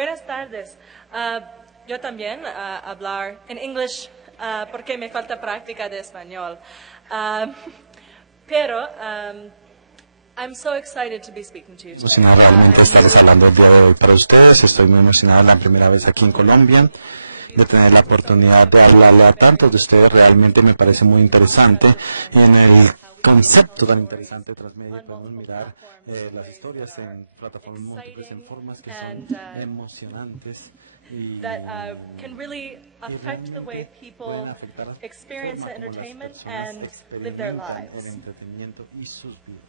Buenas tardes. Yo también hablar en inglés porque me falta práctica de español. Pero I'm so excited to be speaking to you today. Emocionado realmente estarles hablando el día de hoy para ustedes. Estoy muy emocionado la primera vez aquí en Colombia de tener la oportunidad de hablarle a tantos de ustedes. Realmente me parece muy interesante en el concepto tan interesante de Transmedia. Podemos mirar las historias en plataformas múltiples, en formas que son emocionantes y that can really affect the way people experience entertainment and live their el lives. entretenimiento y sus vidas.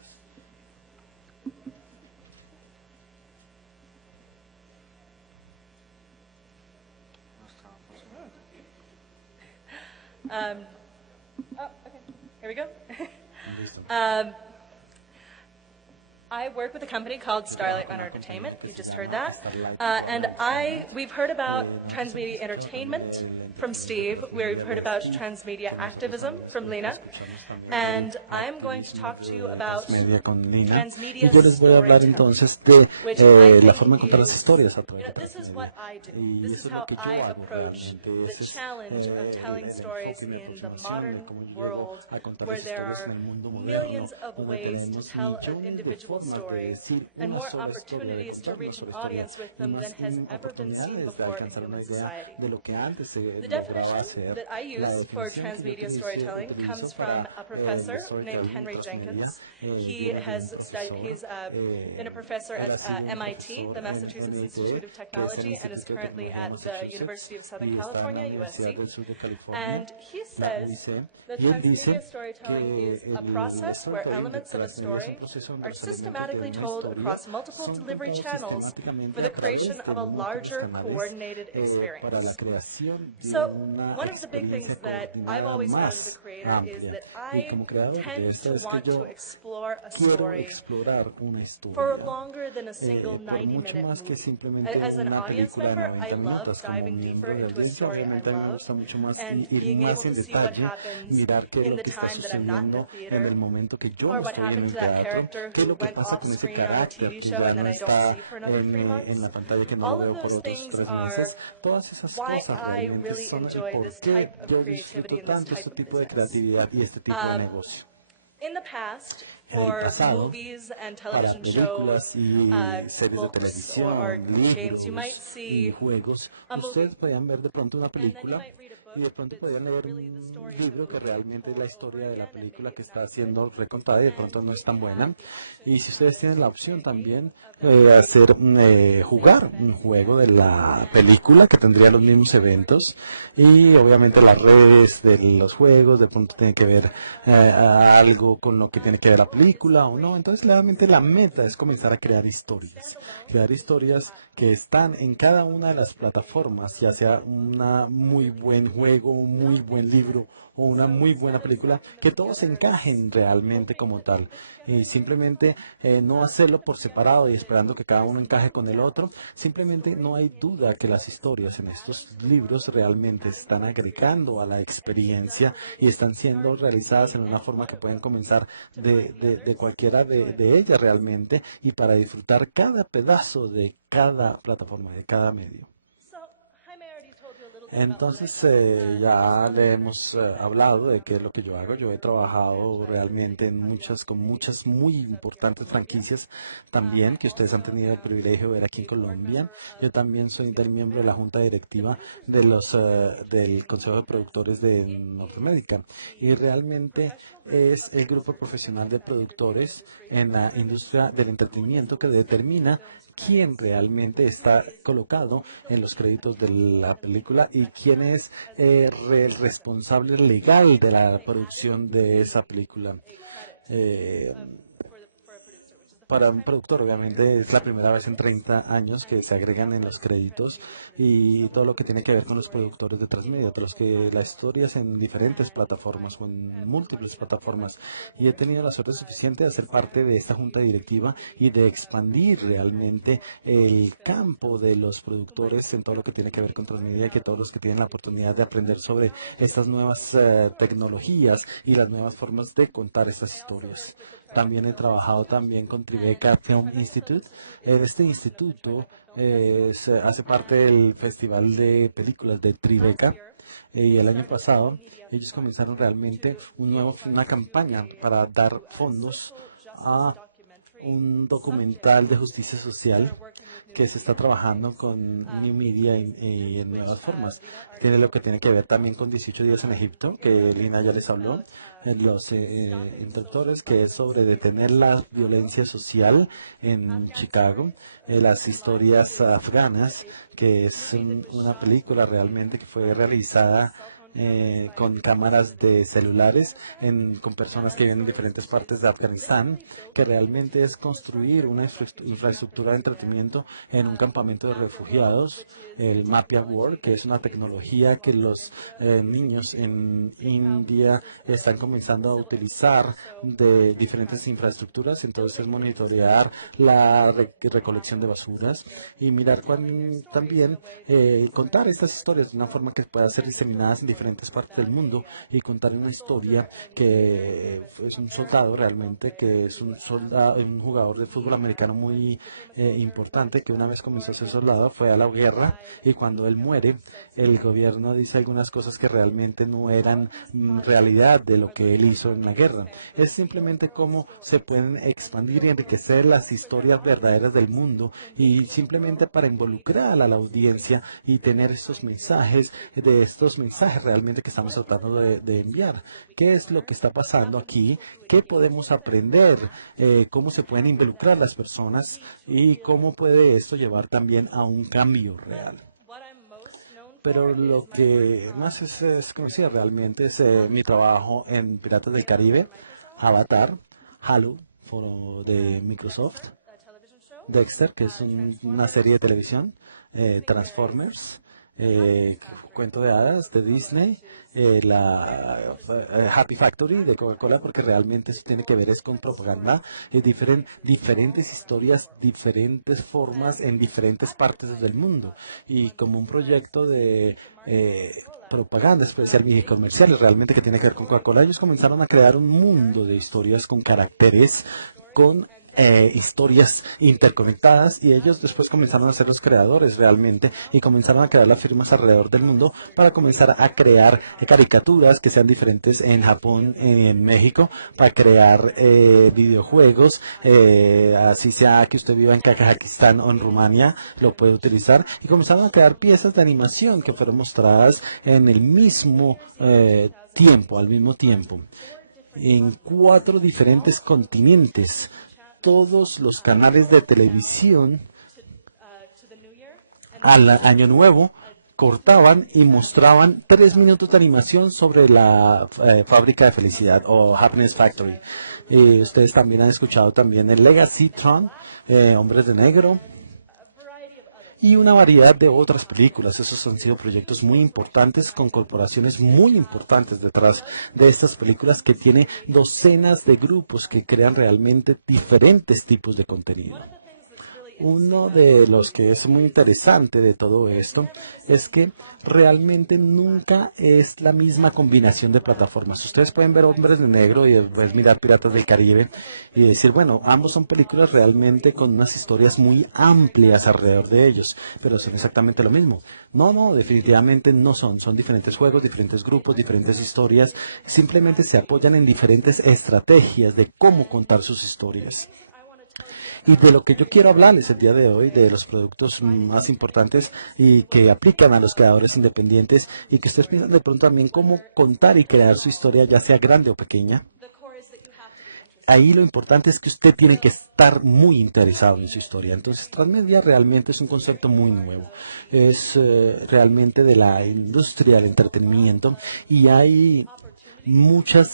Okay, here we go. I work with a company called Starlight Runner Entertainment. You just heard that. And we've heard about transmedia entertainment from Steve. We've heard about transmedia activism from Lena. And I'm going to talk to you about Media con Lina. transmedia Y yo les voy a hablar storytelling, entonces de which I la think forma de contar las is, historias a través de this is Transmedia. what I do. Y This eso is es lo how que yo I hago approach realmente. the Ese es challenge of telling el stories enfoque y mi in the aproximación modern de cómo llego world, a contar where las there historias en are el mundo moderno, millions of donde ways to tenemos tell an millones de individual formas de story decir and una more sola historia, de opportunities to contar una reach an sola historia, audience with y them más than has ever been seen oportunidades de before in alcanzar una human idea society. de lo que antes se The lograba definition hacer. that I La use for definición que yo transmedia utilizo storytelling comes from para a professor named storytelling Henry transmedia. Jenkins. He has studied, he's been a professor at MIT, the Massachusetts Institute of Technology, and is currently at the University of Southern California, USC. And he says that transmedia storytelling is a process where elements of a story are systematically told across multiple delivery channels for the creation of a larger coordinated experience. So one of the big things that I've always found as a creator is that I tend to want to explore a story for longer than a single 90-minute movie. As an audience member, I love diving deeper into a story I love and being able to see what happens in the time that I'm not in the theater, or what happened to that character who went off screen on a TV show and then I don't see for another 3 months. All of those things are why I really enjoy this type of creativity and this type of business. In the past, for movies and television shows, books or games, you might see a movie, ustedes podían ver de pronto una and then you película might read a book y de pronto that's podían leer really the un story of the libro que movie realmente es la told historia over de la again and película maybe que it's está not good. siendo recontada y de pronto no es tan buena. Y si ustedes tienen la opción también hacer jugar un juego de la película que tendría los mismos eventos, y obviamente las redes de los juegos de pronto tienen que ver algo con lo que tiene que ver la película o no. Entonces realmente la meta es comenzar a crear historias que están en cada una de las plataformas, ya sea un muy buen juego, un muy buen libro o una muy buena película, que todos encajen realmente como tal. Y simplemente no hacerlo por separado y esperando que cada uno encaje con el otro. Simplemente no hay duda que las historias en estos libros realmente están agregando a la experiencia y están siendo realizadas en una forma que pueden comenzar de cualquiera de ellas realmente, y para disfrutar cada pedazo de cada plataforma, de cada medio. Entonces ya le hemos hablado de qué es lo que yo hago. Yo he trabajado realmente con muchas muy importantes franquicias también que ustedes han tenido el privilegio de ver aquí en Colombia. Yo también soy del miembro de la junta directiva de del Consejo de Productores de Norteamérica, y realmente es el grupo profesional de productores en la industria del entretenimiento que determina quién realmente está colocado en los créditos de la película y quién es el responsable legal de la producción de esa película. Para un productor, obviamente, es la primera vez en 30 años que se agregan en los créditos, y todo lo que tiene que ver con los productores de transmedia, de los que la historia es en diferentes plataformas o en múltiples plataformas. Y he tenido la suerte suficiente de ser parte de esta junta directiva y de expandir realmente el campo de los productores en todo lo que tiene que ver con transmedia, y que todos los que tienen la oportunidad de aprender sobre estas nuevas tecnologías y las nuevas formas de contar estas historias. También he trabajado contribuyendo Tribeca Film Institute. Este instituto hace parte del Festival de Películas de Tribeca. Y el año pasado ellos comenzaron realmente una campaña para dar fondos a un documental de justicia social que se está trabajando con New Media y en nuevas formas. Tiene lo que tiene que ver también con 18 días en Egipto, que Lina ya les habló, en los instructores, que es sobre detener la violencia social en Chicago, las historias afganas, que es una película realmente que fue realizada con cámaras de celulares con personas que viven en diferentes partes de Afganistán, que realmente es construir una infraestructura de entretenimiento en un campamento de refugiados, el Mapia World, que es una tecnología que los niños en India están comenzando a utilizar de diferentes infraestructuras. Entonces monitorear la recolección de basuras y mirar también contar estas historias de una forma que pueda ser diseminadas en diferentes partes del mundo, y contar una historia que es un soldado realmente, que es un jugador de fútbol americano muy importante, que una vez comenzó a ser soldado, fue a la guerra, y cuando él muere, el gobierno dice algunas cosas que realmente no eran realidad de lo que él hizo en la guerra. Es simplemente cómo se pueden expandir y enriquecer las historias verdaderas del mundo, y simplemente para involucrar a la audiencia y tener estos mensajes realmente que estamos tratando de enviar. ¿Qué es lo que está pasando aquí? ¿Qué podemos aprender? ¿Cómo se pueden involucrar las personas? ¿Y cómo puede esto llevar también a un cambio real? Pero lo que más es conocido realmente es mi trabajo en Piratas del Caribe, Avatar, Halo de Microsoft, Dexter, que es una serie de televisión, Transformers, Cuento de Hadas de Disney, la Happy Factory de Coca-Cola, porque realmente eso tiene que ver es con propaganda, diferentes historias, diferentes formas en diferentes partes del mundo, y como un proyecto de propaganda especial y comerciales realmente que tiene que ver con Coca-Cola. Ellos comenzaron a crear un mundo de historias con caracteres, con historias interconectadas, y ellos después comenzaron a ser los creadores realmente, y comenzaron a crear las firmas alrededor del mundo para comenzar a crear caricaturas que sean diferentes en Japón, en México, para crear videojuegos, así sea que usted viva en Kazajistán o en Rumania, lo puede utilizar, y comenzaron a crear piezas de animación que fueron mostradas en el mismo tiempo, al mismo tiempo, en 4 diferentes continentes. Todos los canales de televisión al Año Nuevo cortaban y mostraban 3 minutos de animación sobre la fábrica de felicidad, o Happiness Factory. Ustedes también han escuchado también el Legacy Tron, Hombres de Negro, y una variedad de otras películas. Esos han sido proyectos muy importantes, con corporaciones muy importantes detrás de estas películas, que tiene docenas de grupos que crean realmente diferentes tipos de contenido. Uno de los que es muy interesante de todo esto es que realmente nunca es la misma combinación de plataformas. Ustedes pueden ver Hombres de Negro y después mirar Piratas del Caribe y decir, bueno, ambos son películas realmente con unas historias muy amplias alrededor de ellos, pero son exactamente lo mismo. No, definitivamente no son diferentes juegos, diferentes grupos, diferentes historias, simplemente se apoyan en diferentes estrategias de cómo contar sus historias. Y de lo que yo quiero hablarles el día de hoy, de los productos más importantes y que aplican a los creadores independientes, y que ustedes piensan de pronto también cómo contar y crear su historia, ya sea grande o pequeña. Ahí lo importante es que usted tiene que estar muy interesado en su historia. Entonces, transmedia realmente es un concepto muy nuevo. Es realmente de la industria del entretenimiento, y hay mucha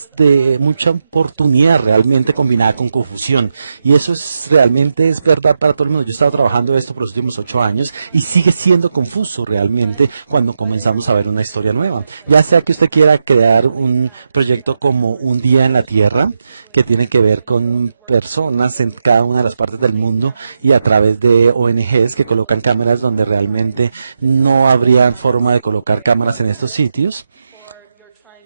oportunidad realmente combinada con confusión, y eso realmente es verdad para todo el mundo. Yo he estado trabajando esto por los últimos 8 años y sigue siendo confuso realmente cuando comenzamos a ver una historia nueva, ya sea que usted quiera crear un proyecto como Un Día en la Tierra, que tiene que ver con personas en cada una de las partes del mundo y a través de ONGs que colocan cámaras donde realmente no habría forma de colocar cámaras en estos sitios.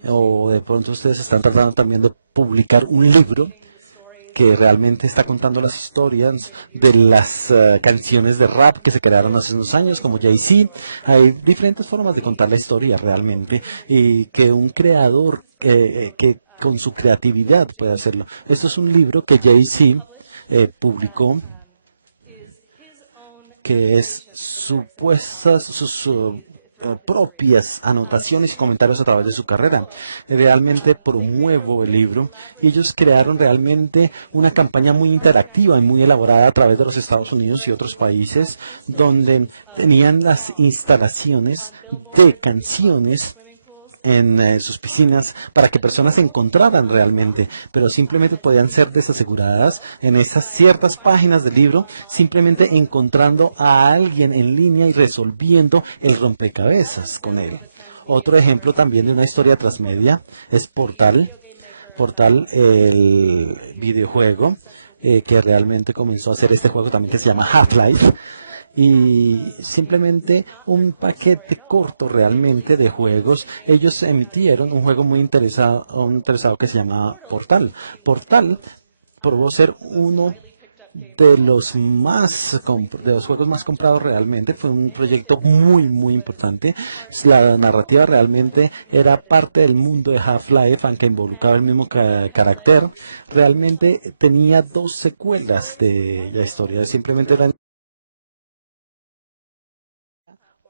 O de pronto ustedes están tratando también de publicar un libro que realmente está contando las historias de las canciones de rap que se crearon hace unos años, como Jay-Z. Hay diferentes formas de contar la historia realmente, y que un creador que con su creatividad puede hacerlo. Esto es un libro que Jay-Z publicó, que es sus propias anotaciones y comentarios a través de su carrera. Realmente promuevo el libro, y ellos crearon realmente una campaña muy interactiva y muy elaborada a través de los Estados Unidos y otros países, donde tenían las instalaciones de canciones en sus piscinas para que personas se encontraran realmente, pero simplemente podían ser desaseguradas en esas ciertas páginas del libro, simplemente encontrando a alguien en línea y resolviendo el rompecabezas con él. Otro ejemplo también de una historia transmedia es Portal, el videojuego que realmente comenzó a hacer este juego también, que se llama Half-Life, y simplemente un paquete corto realmente de juegos. Ellos emitieron un juego muy interesado que se llama Portal. Portal probó ser uno de los juegos más comprados realmente. Fue un proyecto muy muy importante. La narrativa realmente era parte del mundo de Half-Life, aunque involucraba el mismo carácter. Realmente tenía 2 secuelas de la historia, simplemente eran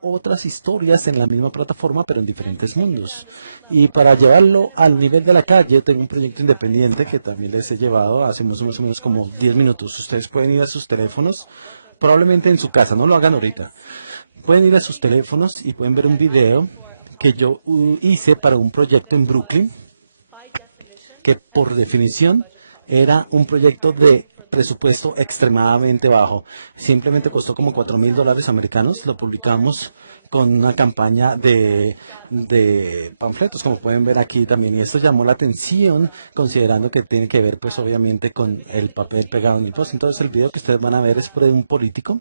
otras historias en la misma plataforma, pero en diferentes mundos. Y para llevarlo al nivel de la calle, tengo un proyecto independiente que también les he llevado hace más o menos como 10 minutos. Ustedes pueden ir a sus teléfonos, probablemente en su casa, no lo hagan ahorita. Pueden ir a sus teléfonos y pueden ver un video que yo hice para un proyecto en Brooklyn, que por definición era un proyecto de presupuesto extremadamente bajo. Simplemente costó como $4,000 americanos. Lo publicamos con una campaña de panfletos, como pueden ver aquí también. Y esto llamó la atención, considerando que tiene que ver, pues obviamente, con el papel pegado en el post. Entonces el video que ustedes van a ver es por un político.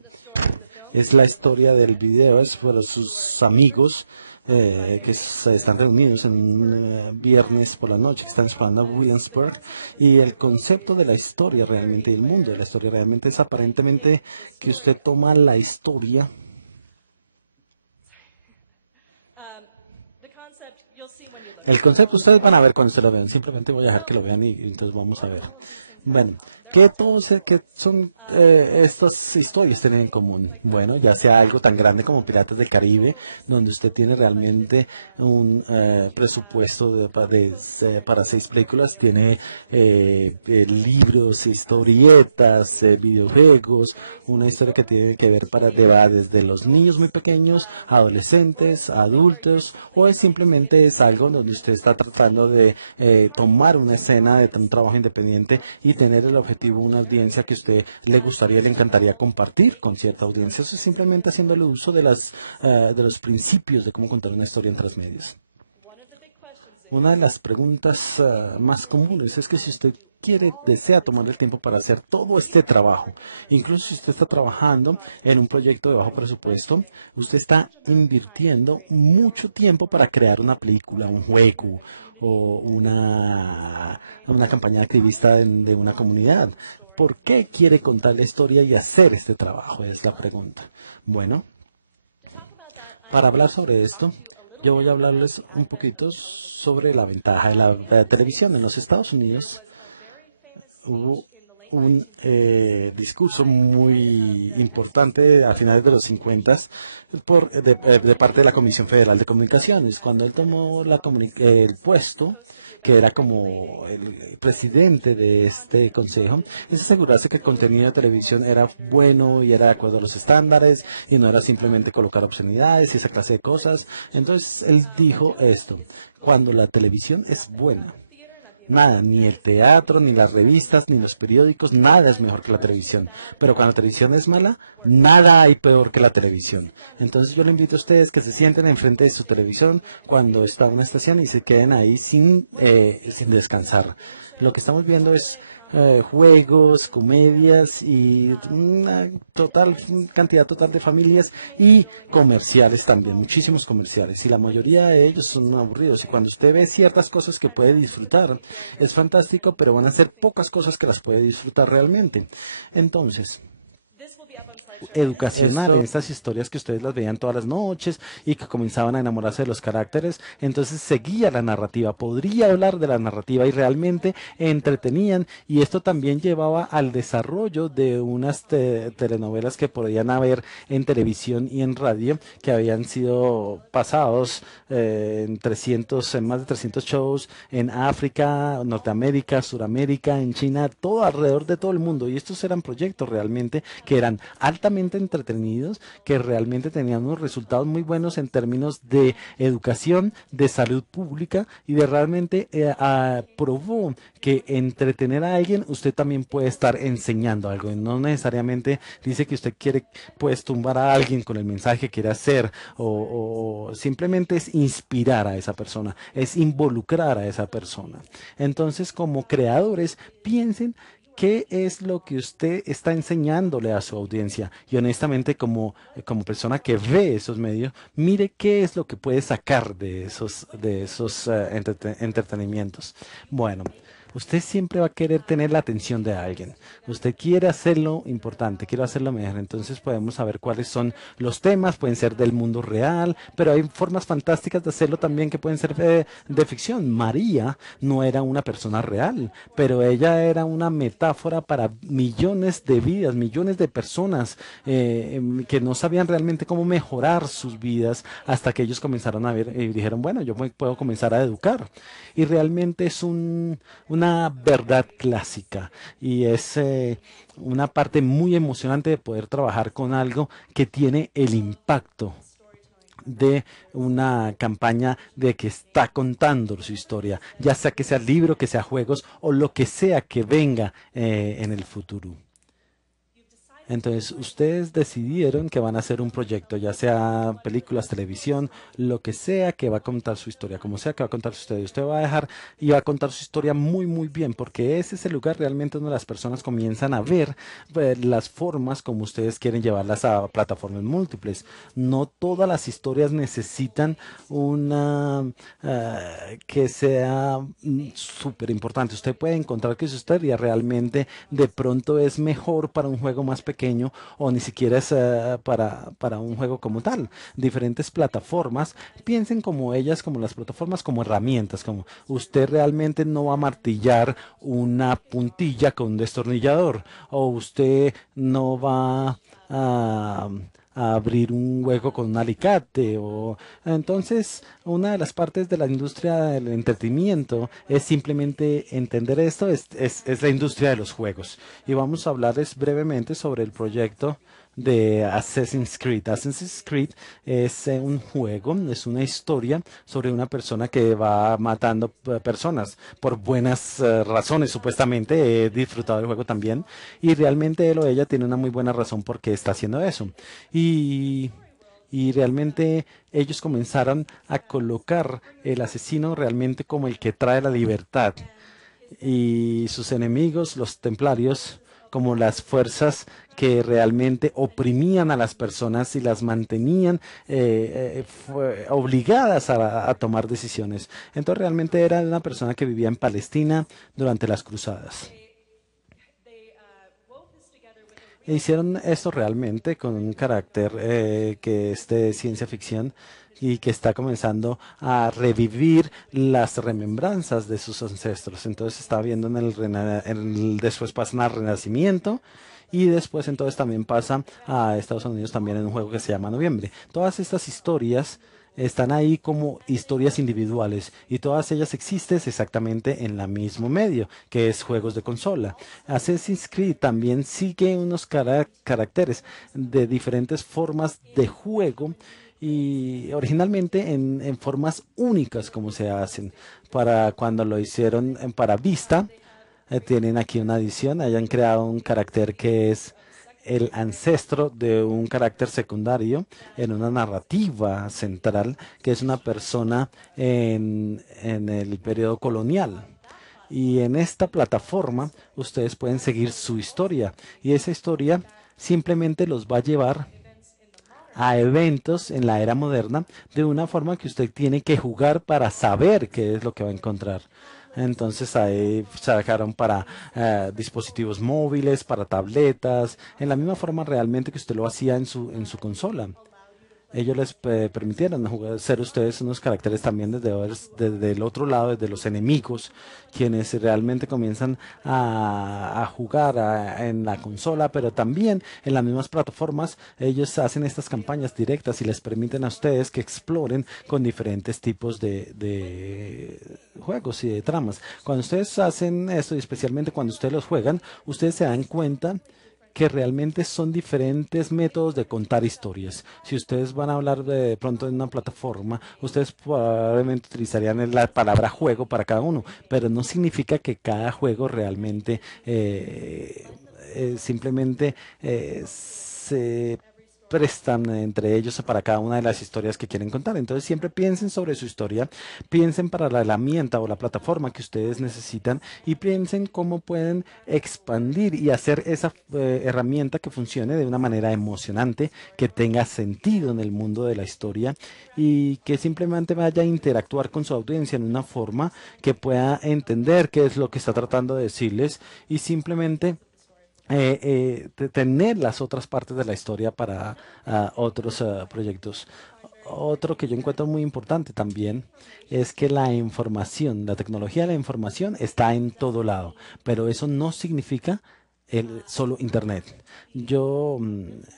Es la historia del video, es por sus amigos que se están reunidos en un viernes por la noche, que están jugando a Williamsburg, y el concepto de la historia realmente, el mundo de la historia realmente es aparentemente que usted toma la historia. El concepto ustedes van a ver cuando ustedes lo vean, simplemente voy a dejar que lo vean y entonces vamos a ver. Bueno, ¿qué son estas historias tienen en común? Bueno, ya sea algo tan grande como Piratas del Caribe, donde usted tiene realmente un presupuesto para 6 películas, tiene libros, historietas, videojuegos, una historia que tiene que ver desde los niños muy pequeños, adolescentes, adultos, o simplemente es algo donde usted está tratando de tomar una escena de un trabajo independiente y tener el objetivo, una audiencia que a usted le gustaría, le encantaría compartir con cierta audiencia. Eso es simplemente haciendo el uso de los principios de cómo contar una historia en transmedios. Una de las preguntas más comunes es que si usted desea tomar el tiempo para hacer todo este trabajo, incluso si usted está trabajando en un proyecto de bajo presupuesto, usted está invirtiendo mucho tiempo para crear una película, un juego o una campaña activista de una comunidad. ¿Por qué quiere contar la historia y hacer este trabajo? Es la pregunta. Bueno, para hablar sobre esto, yo voy a hablarles un poquito sobre la ventaja de la televisión. En los Estados Unidos hubo un discurso muy importante a finales de los 50 de parte de la Comisión Federal de Comunicaciones. Cuando él tomó el puesto, que era como el presidente de este consejo, es asegurarse que el contenido de televisión era bueno y era de acuerdo a los estándares y no era simplemente colocar obscenidades y esa clase de cosas. Entonces él dijo esto: cuando la televisión es buena, nada, ni el teatro, ni las revistas, ni los periódicos, nada es mejor que la televisión. Pero cuando la televisión es mala, nada hay peor que la televisión. Entonces yo le invito a ustedes que se sienten enfrente de su televisión cuando está en una estación y se queden ahí sin descansar. Lo que estamos viendo es juegos, comedias y una cantidad total de familias y comerciales también, muchísimos comerciales. Y la mayoría de ellos son aburridos. Y cuando usted ve ciertas cosas que puede disfrutar, es fantástico, pero van a ser pocas cosas que las puede disfrutar realmente. Entonces, educacional en estas historias que ustedes las veían todas las noches y que comenzaban a enamorarse de los caracteres, entonces seguía la narrativa, podría hablar de la narrativa y realmente entretenían, y esto también llevaba al desarrollo de unas telenovelas que podían haber en televisión y en radio, que habían sido pasados en más de 300 shows en África, Norteamérica, Suramérica, en China, todo alrededor de todo el mundo, y estos eran proyectos realmente que eran altamente entretenidos, que realmente tenían unos resultados muy buenos en términos de educación, de salud pública, y de realmente probó que entretener a alguien, usted también puede estar enseñando algo, y no necesariamente dice que usted quiere pues tumbar a alguien con el mensaje que quiere hacer, o simplemente es inspirar a esa persona, es involucrar a esa persona. Entonces, como creadores, piensen ¿qué es lo que usted está enseñándole a su audiencia? Y honestamente, como persona que ve esos medios, mire qué es lo que puede sacar de esos entretenimientos. Bueno, usted siempre va a querer tener la atención de alguien. Usted quiere hacerlo importante, quiere hacerlo mejor. Entonces podemos saber cuáles son los temas, pueden ser del mundo real, pero hay formas fantásticas de hacerlo también que pueden ser de ficción. María no era una persona real, pero ella era una metáfora para millones de vidas, millones de personas que no sabían realmente cómo mejorar sus vidas hasta que ellos comenzaron a ver y dijeron, bueno, yo puedo comenzar a educar. Y realmente es una verdad clásica, y es una parte muy emocionante de poder trabajar con algo que tiene el impacto de una campaña de que está contando su historia, ya sea que sea libro, que sea juegos o lo que sea que venga en el futuro. Entonces, ustedes decidieron que van a hacer un proyecto, ya sea películas, televisión, lo que sea que va a contar su historia, como sea que va a contar su historia. Usted va a dejar y va a contar su historia muy, muy bien, porque ese es el lugar realmente donde las personas comienzan a ver las formas como ustedes quieren llevarlas a plataformas múltiples. No todas las historias necesitan una que sea súper importante. Usted puede encontrar que su historia realmente de pronto es mejor para un juego más pequeño, o ni siquiera es para un juego como tal. Diferentes plataformas, piensen como ellas, como las plataformas, como herramientas, como usted realmente no va a martillar una puntilla con un destornillador, o usted no va a abrir un hueco con un alicate, o entonces una de las partes de la industria del entretenimiento es simplemente entender esto, es la industria de los juegos, y vamos a hablarles brevemente sobre el proyecto de Assassin's Creed. Assassin's Creed es un juego, es una historia sobre una persona que va matando personas por buenas razones, supuestamente. He disfrutado del juego también, y realmente él o ella tiene una muy buena razón por qué está haciendo eso. Y realmente ellos comenzaron a colocar el asesino realmente como el que trae la libertad, y sus enemigos, los templarios, como las fuerzas que realmente oprimían a las personas y las mantenían obligadas a tomar decisiones. Entonces realmente era una persona que vivía en Palestina durante las cruzadas. E hicieron esto realmente con un carácter que es de ciencia ficción, y que está comenzando a revivir las remembranzas de sus ancestros. Entonces está viendo después pasan al Renacimiento, y después entonces también pasa a Estados Unidos también en un juego que se llama Noviembre. Todas estas historias están ahí como historias individuales, y todas ellas existen exactamente en la mismo medio, que es juegos de consola. Assassin's Creed también sigue unos caracteres de diferentes formas de juego, y originalmente en formas únicas como se hacen. Para cuando lo hicieron para Vista, tienen aquí una adición, hayan creado un carácter que es el ancestro de un carácter secundario en una narrativa central, que es una persona en el periodo colonial. Y en esta plataforma ustedes pueden seguir su historia y esa historia simplemente los va a llevar a eventos en la era moderna de una forma que usted tiene que jugar para saber qué es lo que va a encontrar. Entonces ahí sacaron para dispositivos móviles, para tabletas, en la misma forma realmente que usted lo hacía en su consola. Ellos les permitieron ser ustedes unos caracteres también desde el otro lado, desde los enemigos, quienes realmente comienzan a jugar en la consola, pero también en las mismas plataformas, ellos hacen estas campañas directas y les permiten a ustedes que exploren con diferentes tipos de juegos y de tramas. Cuando ustedes hacen esto, y especialmente cuando ustedes los juegan, ustedes se dan cuenta que realmente son diferentes métodos de contar historias. Si ustedes van a hablar de pronto en una plataforma, ustedes probablemente utilizarían la palabra juego para cada uno, pero no significa que cada juego realmente simplemente se prestan entre ellos para cada una de las historias que quieren contar. Entonces siempre piensen sobre su historia, piensen para la herramienta o la plataforma que ustedes necesitan y piensen cómo pueden expandir y hacer esa herramienta que funcione de una manera emocionante, que tenga sentido en el mundo de la historia y que simplemente vaya a interactuar con su audiencia en una forma que pueda entender qué es lo que está tratando de decirles y simplemente tener las otras partes de la historia para otros proyectos. Otro que yo encuentro muy importante también es que la información, la tecnología de la información está en todo lado, pero eso no significa solo Internet. Yo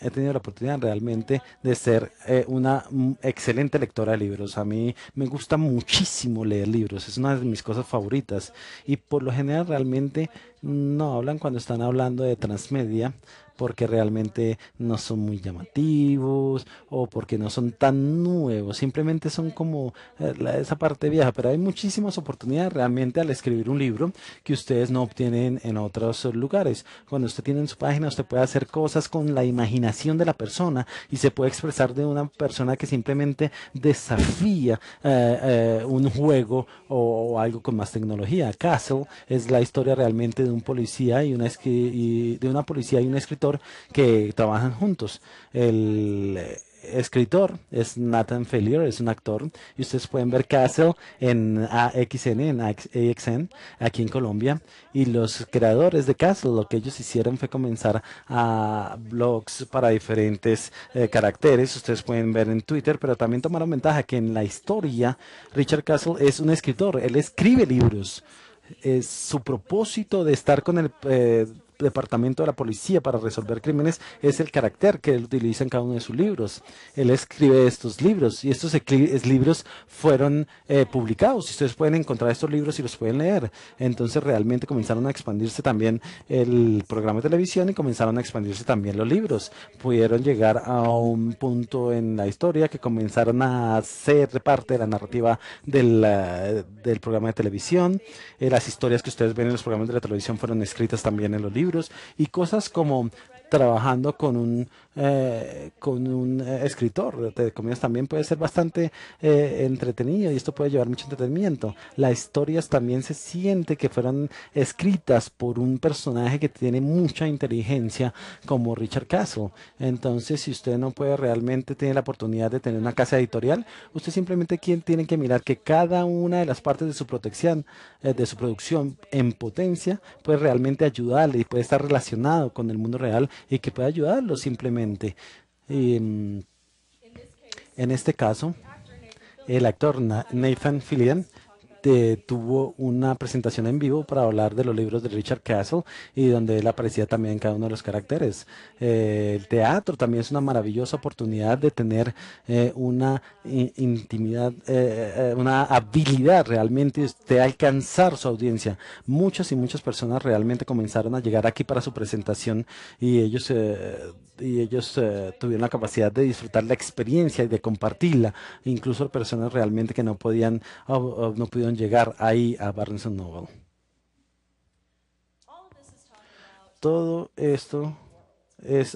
he tenido la oportunidad realmente de ser una excelente lectora de libros. A mí me gusta muchísimo leer libros, es una de mis cosas favoritas y por lo general realmente no hablan cuando están hablando de transmedia porque realmente no son muy llamativos o porque no son tan nuevos, simplemente son como esa parte vieja, pero hay muchísimas oportunidades realmente al escribir un libro que ustedes no obtienen en otros lugares. Cuando usted tiene en su página, usted puede hacer cosas con la imaginación de la persona y se puede expresar de una persona que simplemente desafía un juego o algo con más tecnología. Castle es la historia realmente de un policía de una policía y un escritor que trabajan juntos. El escritor es Nathan Fillion, es un actor, y ustedes pueden ver Castle en AXN, en AXN, aquí en Colombia, y los creadores de Castle, lo que ellos hicieron fue comenzar a blogs para diferentes caracteres, ustedes pueden ver en Twitter, pero también tomaron ventaja que en la historia Richard Castle es un escritor, él escribe libros. Su propósito de estar con el departamento de la policía para resolver crímenes es el carácter que él utiliza en cada uno de sus libros. Él escribe estos libros y estos libros fueron publicados. Ustedes pueden encontrar estos libros y los pueden leer. Entonces realmente comenzaron a expandirse también el programa de televisión y comenzaron a expandirse también los libros. Pudieron llegar a un punto en la historia que comenzaron a ser parte de la narrativa del programa de televisión. Las historias que ustedes ven en los programas de la televisión fueron escritas también en los libros y cosas como trabajando con un escritor de comedias también puede ser bastante entretenido y esto puede llevar mucho entretenimiento. Las historias también se siente que fueron escritas por un personaje que tiene mucha inteligencia como Richard Castle. Entonces, si usted no puede realmente tener la oportunidad de tener una casa editorial, usted simplemente tiene que mirar que cada una de las partes de su protección, de su producción en potencia, puede realmente ayudarle y puede estar relacionado con el mundo real y que pueda ayudarlo simplemente. Y, en este caso, el actor Nathan Fillion tuvo una presentación en vivo para hablar de los libros de Richard Castle y donde él aparecía también en cada uno de los caracteres. El teatro también es una maravillosa oportunidad de tener una intimidad, una habilidad realmente de alcanzar su audiencia. Muchas y muchas personas realmente comenzaron a llegar aquí para su presentación y ellos tuvieron la capacidad de disfrutar la experiencia y de compartirla, incluso personas realmente que no podían o no pudieron llegar ahí a Barnes Noble. Todo esto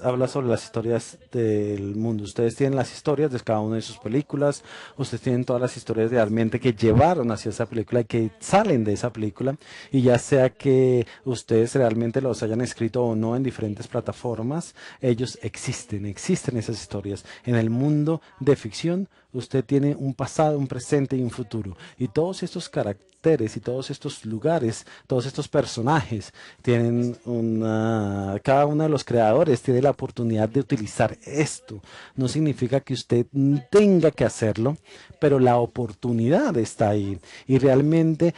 habla sobre las historias del mundo. Ustedes tienen las historias de cada una de sus películas, ustedes tienen todas las historias realmente que llevaron hacia esa película y que salen de esa película, y ya sea que ustedes realmente los hayan escrito o no en diferentes plataformas, ellos existen esas historias. En el mundo de ficción, usted tiene un pasado, un presente y un futuro. Y todos estos caracteres y todos estos lugares, todos estos personajes tienen cada uno de los creadores tiene la oportunidad de utilizar esto. No significa que usted tenga que hacerlo, pero la oportunidad está ahí. Y realmente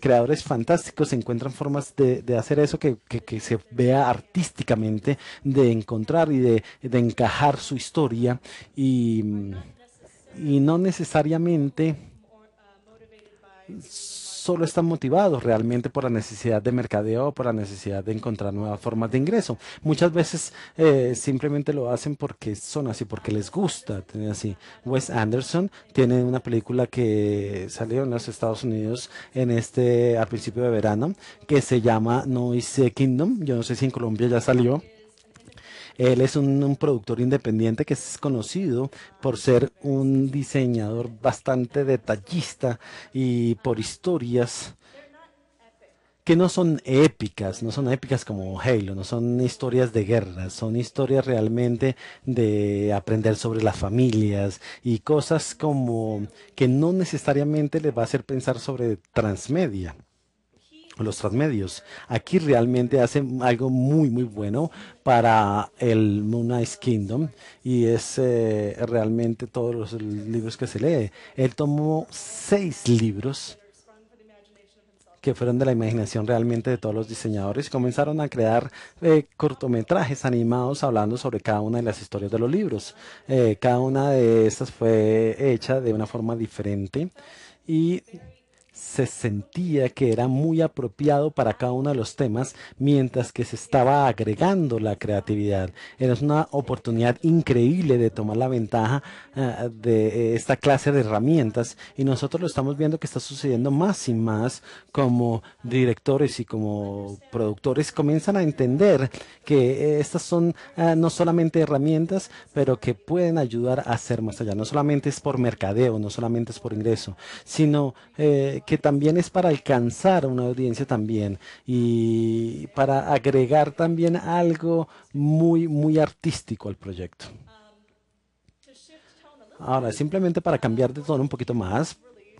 creadores fantásticos encuentran formas de hacer eso que se vea artísticamente, de encontrar y de encajar su historia y no necesariamente solo están motivados realmente por la necesidad de mercadeo o por la necesidad de encontrar nuevas formas de ingreso. Muchas veces simplemente lo hacen porque son así, porque les gusta tener así. Wes Anderson tiene una película que salió en los Estados Unidos al principio de verano, que se llama Noise Kingdom. Yo no sé si en Colombia ya salió. Él es un productor independiente que es conocido por ser un diseñador bastante detallista y por historias que no son épicas como Halo, no son historias de guerra, son historias realmente de aprender sobre las familias y cosas como que no necesariamente les va a hacer pensar sobre transmedia. Los transmedios. Aquí realmente hacen algo muy bueno para el Moonrise Kingdom, y es realmente todos los libros que se lee. Él tomó 6 libros que fueron de la imaginación realmente de todos los diseñadores, y comenzaron a crear cortometrajes animados hablando sobre cada una de las historias de los libros. Cada una de estas fue hecha de una forma diferente y se sentía que era muy apropiado para cada uno de los temas, mientras que se estaba agregando la creatividad. Era una oportunidad increíble de tomar la ventaja de esta clase de herramientas, y nosotros lo estamos viendo que está sucediendo más y más. Como directores y como productores comienzan a entender que estas son no solamente herramientas, pero que pueden ayudar a hacer más allá. No solamente es por mercadeo, no solamente es por ingreso, sino que también es para alcanzar una audiencia también, y para agregar también algo muy artístico al proyecto. Ahora, simplemente para cambiar de tono un poquito más,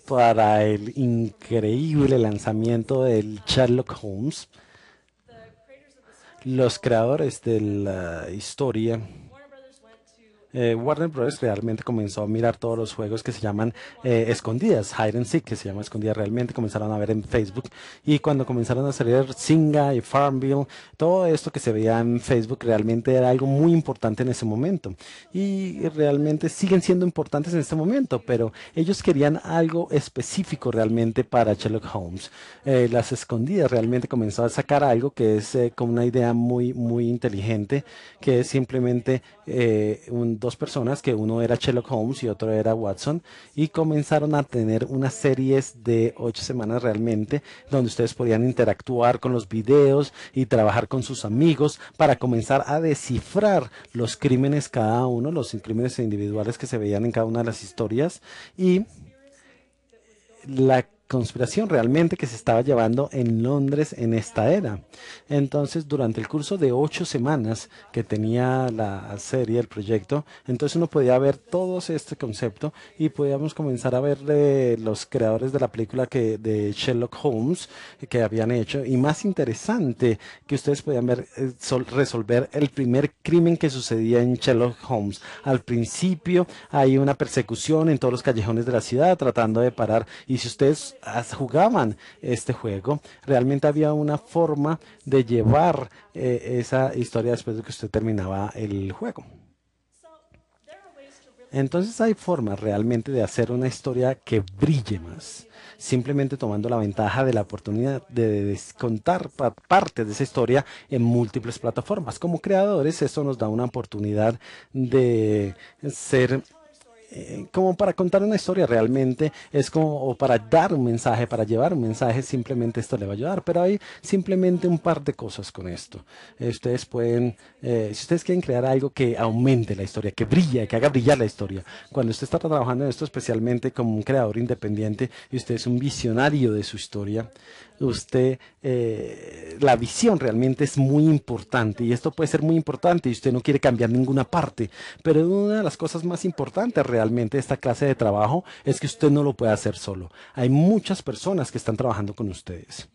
para el increíble lanzamiento del Sherlock Holmes, los creadores de la historia, Warner Bros. Realmente comenzó a mirar todos los juegos que se llaman escondidas, hide and seek, que se llama escondidas. Realmente comenzaron a ver en Facebook, y cuando comenzaron a salir Zynga y Farmville, todo esto que se veía en Facebook realmente era algo muy importante en ese momento, y realmente siguen siendo importantes en este momento, pero ellos querían algo específico realmente para Sherlock Holmes. Las escondidas realmente comenzó a sacar algo que es como una idea muy inteligente, que es simplemente dos personas, que uno era Sherlock Holmes y otro era Watson, y comenzaron a tener unas series de 8 semanas realmente, donde ustedes podían interactuar con los videos y trabajar con sus amigos para comenzar a descifrar los crímenes cada uno, los crímenes individuales que se veían en cada una de las historias, y la conspiración realmente que se estaba llevando en Londres en esta era. Entonces, durante el curso de 8 semanas que tenía la serie, el proyecto, entonces uno podía ver todo este concepto, y podíamos comenzar a ver los creadores de la película de Sherlock Holmes que habían hecho, y más interesante que ustedes podían ver resolver el primer crimen que sucedía en Sherlock Holmes. Al principio hay una persecución en todos los callejones de la ciudad tratando de parar, y si ustedes jugaban este juego, realmente había una forma de llevar esa historia después de que usted terminaba el juego. Entonces hay formas realmente de hacer una historia que brille más, simplemente tomando la ventaja de la oportunidad de contar parte de esa historia en múltiples plataformas. Como creadores, esto nos da una oportunidad de ser como para contar una historia realmente, es como, o para dar un mensaje, para llevar un mensaje, simplemente esto le va a ayudar. Pero hay simplemente un par de cosas con esto. Ustedes pueden, si ustedes quieren crear algo que aumente la historia, que brille, que haga brillar la historia, cuando usted está trabajando en esto, especialmente como un creador independiente y usted es un visionario de su historia, usted, la visión realmente es muy importante y esto puede ser muy importante y usted no quiere cambiar ninguna parte, pero una de las cosas más importantes realmente de esta clase de trabajo es que usted no lo puede hacer solo. Hay muchas personas que están trabajando con ustedes.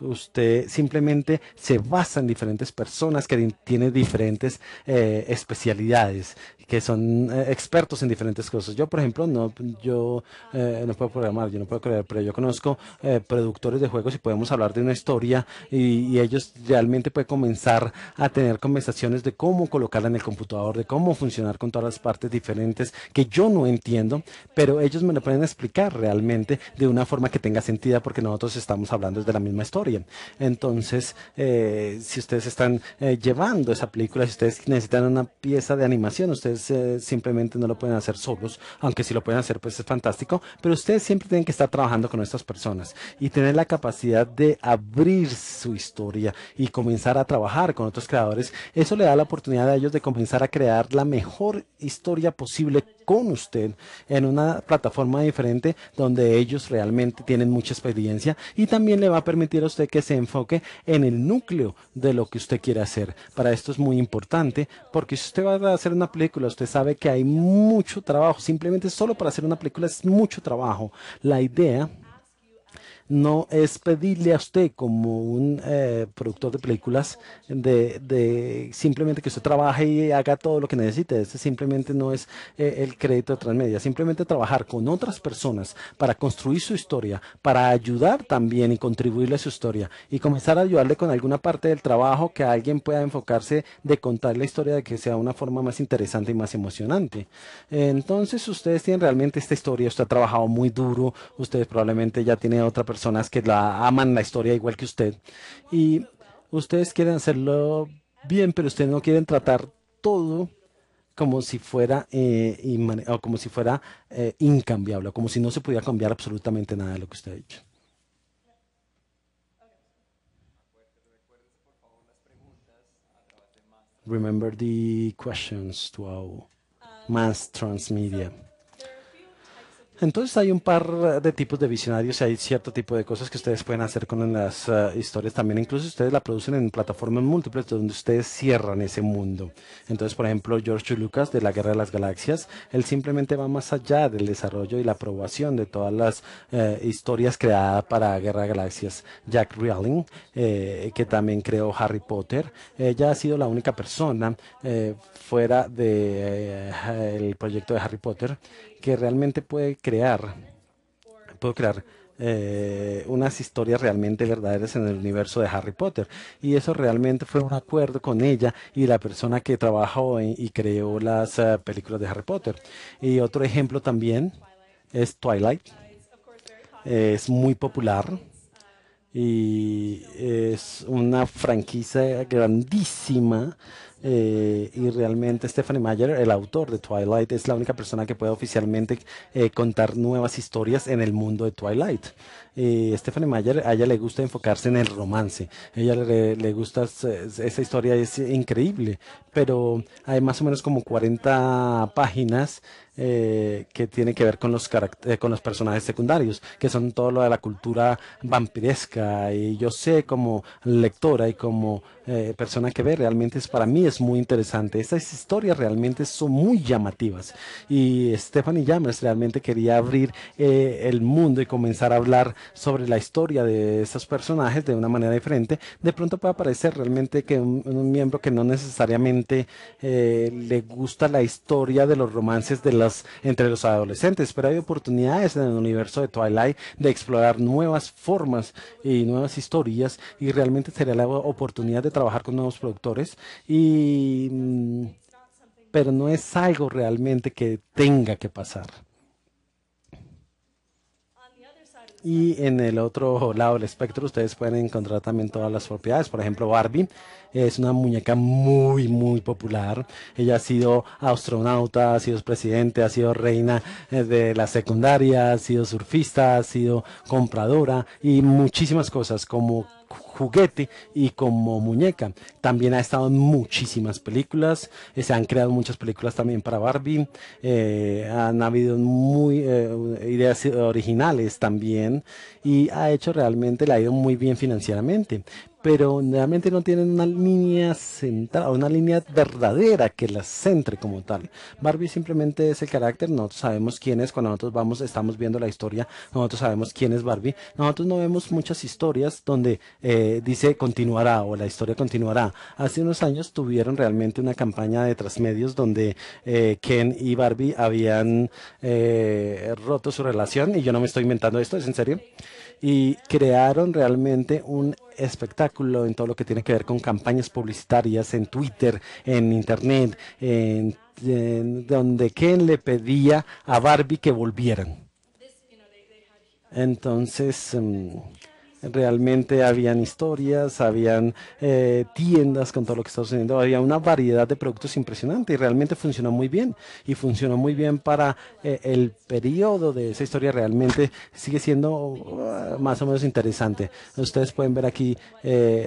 Usted simplemente se basa en diferentes personas que tienen diferentes especialidades, que son expertos en diferentes cosas. Yo, por ejemplo, no puedo programar, yo no puedo crear, pero yo conozco productores de juegos y podemos hablar de una historia y ellos realmente pueden comenzar a tener conversaciones de cómo colocarla en el computador, de cómo funcionar con todas las partes diferentes que yo no entiendo, pero ellos me lo pueden explicar realmente de una forma que tenga sentido porque nosotros estamos hablando de la misma historia. Entonces, si ustedes están llevando esa película, si ustedes necesitan una pieza de animación, ustedes simplemente no lo pueden hacer solos, aunque si lo pueden hacer, pues es fantástico, pero ustedes siempre tienen que estar trabajando con estas personas y tener la capacidad de abrir su historia y comenzar a trabajar con otros creadores. Eso le da la oportunidad a ellos de comenzar a crear la mejor historia posible con usted en una plataforma diferente donde ellos realmente tienen mucha experiencia y también le va a permitir a usted que se enfoque en el núcleo de lo que usted quiere hacer. Para esto es muy importante porque si usted va a hacer una película, usted sabe que hay mucho trabajo. Simplemente solo para hacer una película es mucho trabajo. La idea no es pedirle a usted como un productor de películas de simplemente que usted trabaje y haga todo lo que necesite. Este simplemente no es el crédito de Transmedia. Simplemente trabajar con otras personas para construir su historia, para ayudar también y contribuirle a su historia y comenzar a ayudarle con alguna parte del trabajo que alguien pueda enfocarse de contar la historia de que sea una forma más interesante y más emocionante. Entonces ustedes tienen realmente esta historia, usted ha trabajado muy duro, ustedes probablemente ya tienen otra personas que la aman la historia igual que usted y ustedes quieren hacerlo bien, pero ustedes no quieren tratar todo como si fuera o como si fuera incambiable, o como si no se pudiera cambiar absolutamente nada de lo que usted ha dicho. Remember the questions to our Mass Transmedia. Entonces hay un par de tipos de visionarios y hay cierto tipo de cosas que ustedes pueden hacer con las historias también. Incluso ustedes la producen en plataformas múltiples donde ustedes cierran ese mundo. Entonces, por ejemplo, George Lucas de la Guerra de las Galaxias, él simplemente va más allá del desarrollo y la aprobación de todas las historias creadas para Guerra de Galaxias. Jack Rowling, que también creó Harry Potter, ella ha sido la única persona fuera del proyecto de Harry Potter que realmente puede crear unas historias realmente verdaderas en el universo de Harry Potter. Y eso realmente fue un acuerdo con ella y la persona que trabajó y creó las películas de Harry Potter. Y otro ejemplo también es Twilight. Es muy popular y es una franquicia grandísima. Y realmente Stephanie Meyer, el autor de Twilight, es la única persona que puede oficialmente contar nuevas historias en el mundo de Twilight. Stephanie Meyer, a ella le gusta enfocarse en el romance. A ella le gusta, esa historia es increíble, pero hay más o menos como 40 páginas que tiene que ver con con los personajes secundarios, que son todo lo de la cultura vampiresca. Y yo sé como lectora y como persona que ve, realmente para mí es muy interesante. Estas historias realmente son muy llamativas. Y Stephanie Jammers realmente quería abrir el mundo y comenzar a hablar sobre la historia de esos personajes de una manera diferente. De pronto puede parecer realmente que un miembro que no necesariamente le gusta la historia de los romances entre los adolescentes, pero hay oportunidades en el universo de Twilight de explorar nuevas formas y nuevas historias y realmente sería la oportunidad de trabajar con nuevos productores pero no es algo realmente que tenga que pasar. Y en el otro lado del espectro ustedes pueden encontrar también todas las propiedades. Por ejemplo, Barbie es una muñeca muy popular. Ella ha sido astronauta, ha sido presidente, ha sido reina de la secundaria, ha sido surfista, ha sido compradora y muchísimas cosas como juguete y como muñeca. También ha estado en muchísimas películas, se han creado muchas películas también para Barbie, han habido ideas originales también y ha hecho realmente, le ha ido muy bien financieramente. Pero realmente no tienen una línea central, una línea verdadera que las centre como tal. Barbie simplemente es el carácter, nosotros sabemos quién es, cuando nosotros estamos viendo la historia, nosotros sabemos quién es Barbie. Nosotros no vemos muchas historias donde dice continuará o la historia continuará. Hace unos años tuvieron realmente una campaña de Transmedios donde Ken y Barbie habían roto su relación, y yo no me estoy inventando esto, es en serio. Y crearon realmente un espectáculo en todo lo que tiene que ver con campañas publicitarias en Twitter, en Internet, donde Ken le pedía a Barbie que volvieran. Entonces, realmente habían historias, habían tiendas con todo lo que está sucediendo, había una variedad de productos impresionante y realmente funcionó muy bien. Y funcionó muy bien para el periodo de esa historia, realmente sigue siendo más o menos interesante. Ustedes pueden ver aquí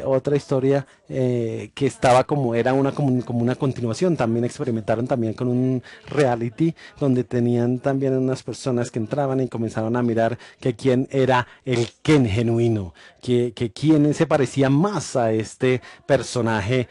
otra historia que estaba era como una continuación. También experimentaron también con un reality donde tenían también unas personas que entraban y comenzaron a mirar que quién era el Ken genuino, que quién se parecía más a este personaje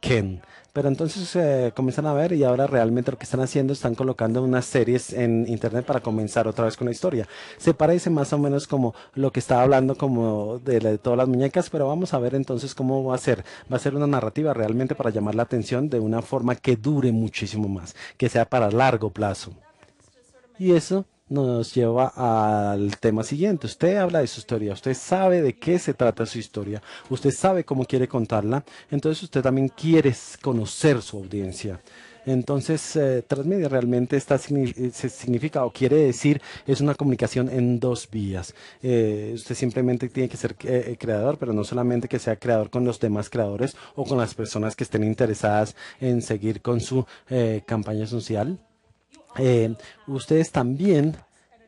Ken. Pero entonces comienzan a ver y ahora realmente lo que están haciendo, están colocando unas series en internet para comenzar otra vez con la historia. Se parece más o menos como lo que estaba hablando como de todas las muñecas, pero vamos a ver entonces cómo va a ser. Va a ser una narrativa realmente para llamar la atención de una forma que dure muchísimo más, que sea para largo plazo. Y eso nos lleva al tema siguiente. Usted habla de su historia, usted sabe de qué se trata su historia, usted sabe cómo quiere contarla, entonces usted también quiere conocer su audiencia. Entonces, transmedia realmente significa o quiere decir, es una comunicación en dos vías. Usted simplemente tiene que ser creador, pero no solamente que sea creador con los demás creadores o con las personas que estén interesadas en seguir con su campaña social. Ustedes también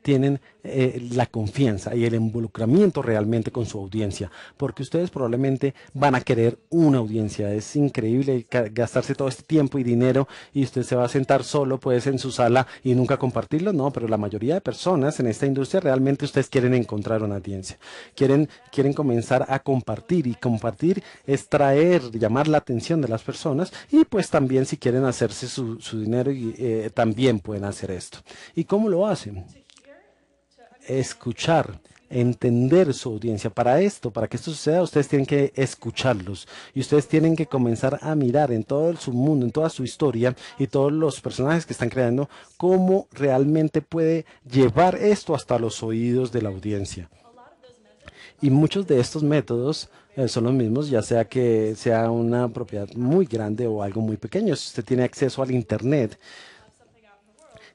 tienen la confianza y el involucramiento realmente con su audiencia, porque ustedes probablemente van a querer una audiencia. Es increíble gastarse todo este tiempo y dinero y usted se va a sentar solo pues en su sala y nunca compartirlo. No, pero la mayoría de personas en esta industria realmente ustedes quieren encontrar una audiencia, quieren comenzar a compartir, y compartir es llamar la atención de las personas, y pues también si quieren hacerse su dinero también pueden hacer esto. ¿Y cómo lo hacen? Escuchar, entender su audiencia. Para que esto suceda, ustedes tienen que escucharlos y ustedes tienen que comenzar a mirar en todo su mundo, en toda su historia y todos los personajes que están creando, cómo realmente puede llevar esto hasta los oídos de la audiencia. Y muchos de estos métodos son los mismos, ya sea que sea una propiedad muy grande o algo muy pequeño. Si usted tiene acceso al Internet,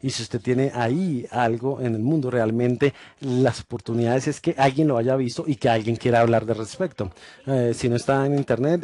y si usted tiene ahí algo en el mundo, realmente las oportunidades es que alguien lo haya visto y que alguien quiera hablar de respecto. Si no está en internet,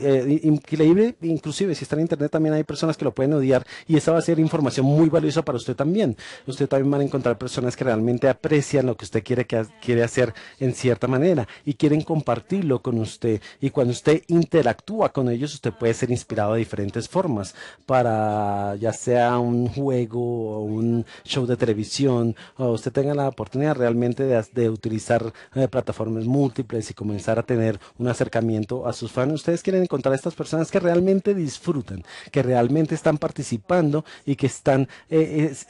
inclusive si está en internet también hay personas que lo pueden odiar, y esa va a ser información muy valiosa para usted también. Usted también va a encontrar personas que realmente aprecian lo que usted quiere hacer en cierta manera y quieren compartirlo con usted. Y cuando usted interactúa con ellos, usted puede ser inspirado de diferentes formas, para ya sea un juego o un show de televisión, o usted tenga la oportunidad realmente de utilizar plataformas múltiples y comenzar a tener un acercamiento a sus fans. Ustedes quieren encontrar a estas personas que realmente disfrutan, que realmente están participando y que están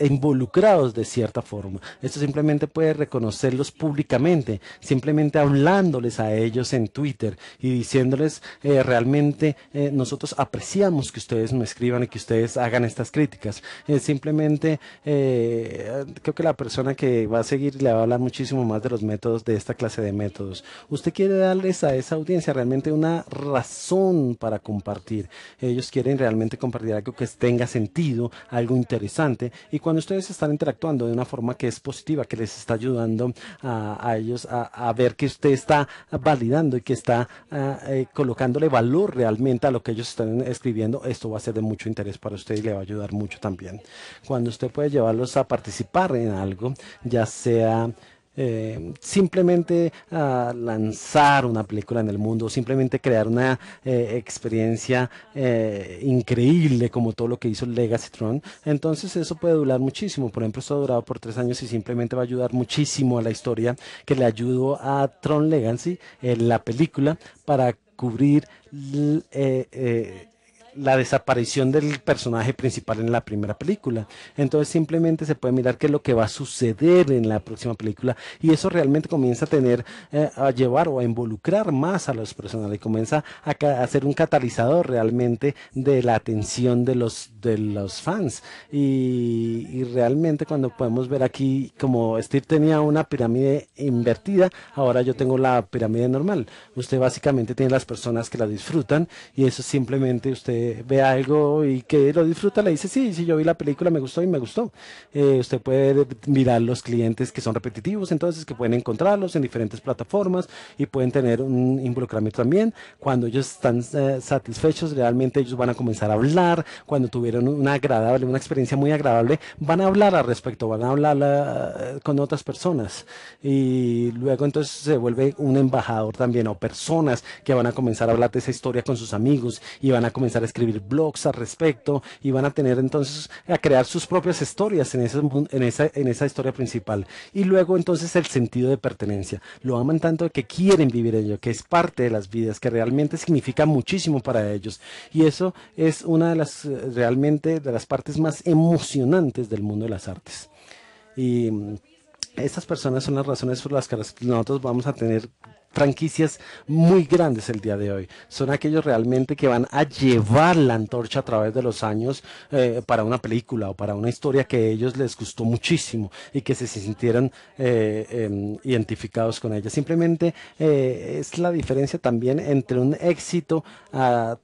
involucrados de cierta forma. Esto simplemente puede reconocerlos públicamente, simplemente hablándoles a ellos en Twitter y diciéndoles realmente nosotros apreciamos que ustedes nos escriban y que ustedes hagan estas críticas. Simplemente creo que la persona que va a seguir le va a hablar muchísimo más de los métodos, de esta clase de métodos. Usted quiere darles a esa audiencia realmente una razón para compartir. Ellos quieren realmente compartir algo que tenga sentido, algo interesante, y cuando ustedes están interactuando de una forma que es positiva, que les está ayudando a ellos a ver que usted está validando y que está colocándole valor realmente a lo que ellos están escribiendo, esto va a ser de mucho interés para usted y le va a ayudar mucho también. Cuando usted puede llevarlos a participar en algo, ya sea simplemente lanzar una película en el mundo, simplemente crear una experiencia increíble como todo lo que hizo Legacy Tron, entonces eso puede durar muchísimo. Por ejemplo, esto ha durado por 3 años y simplemente va a ayudar muchísimo a la historia que le ayudó a Tron Legacy en la película para cubrir la desaparición del personaje principal en la primera película. Entonces simplemente se puede mirar qué es lo que va a suceder en la próxima película, y eso realmente comienza a tener, a llevar o a involucrar más a los personajes y comienza a ser un catalizador realmente de la atención de los fans. Y realmente cuando podemos ver aquí, como Steve tenía una pirámide invertida, ahora yo tengo la pirámide normal. Usted básicamente tiene las personas que la disfrutan, y eso simplemente usted ve algo y que lo disfruta, le dice sí, yo vi la película, me gustó y me gustó. Usted puede mirar los clientes que son repetitivos, entonces que pueden encontrarlos en diferentes plataformas y pueden tener un involucramiento también. Cuando ellos están satisfechos, realmente ellos van a comenzar a hablar. Cuando tuvieron una experiencia muy agradable, van a hablar al respecto, van a hablar con otras personas, y luego entonces se vuelve un embajador también, o personas que van a comenzar a hablar de esa historia con sus amigos y van a comenzar a escribir blogs al respecto, y van a tener entonces a crear sus propias historias en esa historia principal. Y luego entonces el sentido de pertenencia. Lo aman tanto que quieren vivir ello, que es parte de las vidas, que realmente significa muchísimo para ellos. Y eso es una de las realmente de las partes más emocionantes del mundo de las artes. Y estas personas son las razones por las que nosotros vamos a tener franquicias muy grandes el día de hoy. Son aquellos realmente que van a llevar la antorcha a través de los años para una película o para una historia que a ellos les gustó muchísimo y que se sintieran identificados con ella. Simplemente es la diferencia también entre un éxito a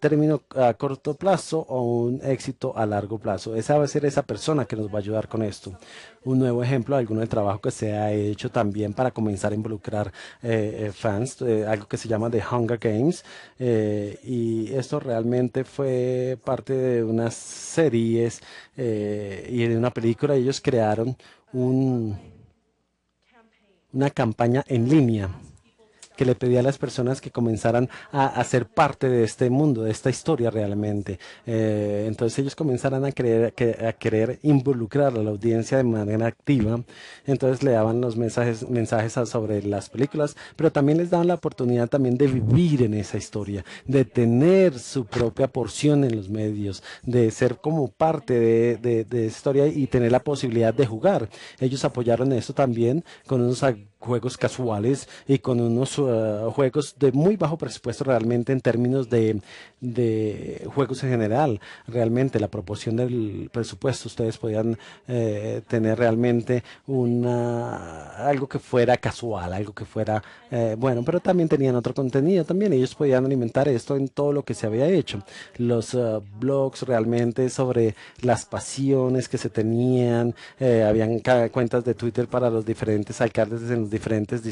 corto plazo o un éxito a largo plazo. Esa va a ser esa persona que nos va a ayudar con esto. Un nuevo ejemplo de alguno del trabajo que se ha hecho también para comenzar a involucrar fans, algo que se llama The Hunger Games, y esto realmente fue parte de unas series y de una película. Ellos crearon una campaña en línea que le pedía a las personas que comenzaran a ser parte de este mundo, de esta historia realmente. Entonces ellos comenzaran a querer involucrar a la audiencia de manera activa. Entonces le daban los mensajes sobre las películas, pero también les daban la oportunidad también de vivir en esa historia, de tener su propia porción en los medios, de ser como parte de historia y tener la posibilidad de jugar. Ellos apoyaron esto también con unos juegos casuales y con unos juegos de muy bajo presupuesto realmente en términos de juegos en general. Realmente la proporción del presupuesto, ustedes podían tener realmente algo que fuera casual, algo que fuera bueno, pero también tenían otro contenido también. Ellos podían alimentar esto en todo lo que se había hecho. Los blogs realmente sobre las pasiones que se tenían, habían cuentas de Twitter para los diferentes alcaldes en los diferentes